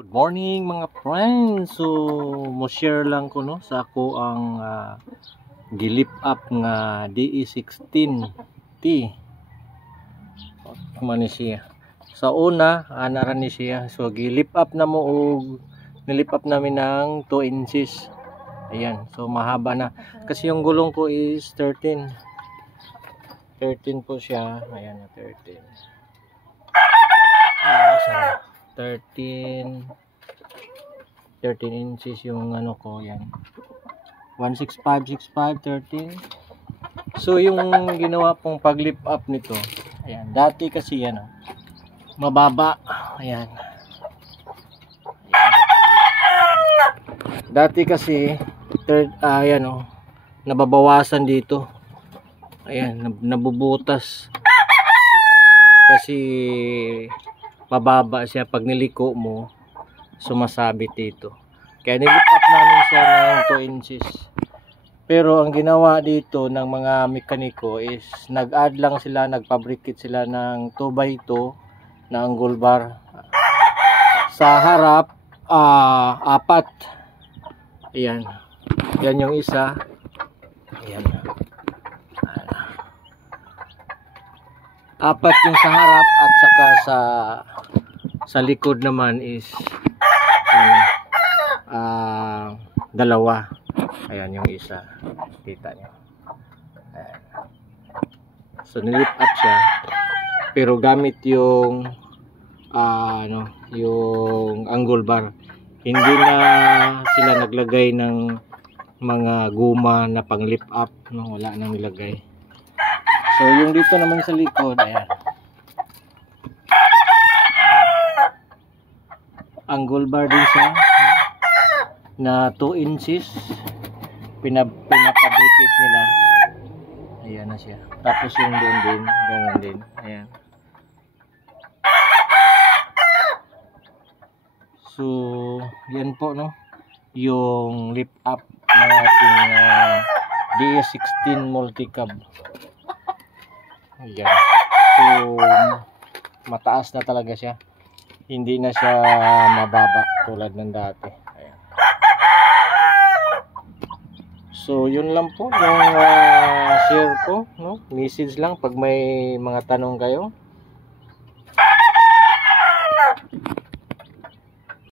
Good morning mga friends. So mo-share lang ko no sa ako ang gilip up nga DE16T. Kumani siya. Sa una ana ra ni siya. So gilip up na mo og nilip up namin ng 2 inches. Ayan. So mahaba na kasi yung gulong ko is 13 po siya. Ayan, 13. Sorry. 13 inches yung ano ko, yan 165 13. So yung ginawa pong pag lift up nito, ayan, dati kasi yan mababa, ayan. Dati kasi ayan nababawasan dito, ayan, nabubutas kasi mababa siya. Pag niliko mo sumasabit dito, kaya nilip up namin siya ng 2 inches. Pero ang ginawa dito ng mga mekaniko is nag-add lang sila, nagfabricate sila ng 2x2 na angle bar. Sa harap 4. Ayan, yan yung isa, ayan, 4 yung sa harap, at saka sa likod naman is 2. Ayan yung isa, kita nyo. Ayan. So nilip up siya, pero gamit yung yung angle bar. Hindi na sila naglagay ng mga guma na pang lift up, no? Wala nang nilagay. So yung dito naman sa likod, ayan, angle bar din siya na 2 inches, pinapabricate nila. Ayan na siya. Tapos yung doon din, ganoon din, ayan. So yan po, no, yung lift up na ating DE16 multi-cab. Ayan. So mataas na talaga siya, hindi na siya mababa tulad ng dati. Ayan. So yun lang po yung share ko, no, message lang pag may mga tanong kayo.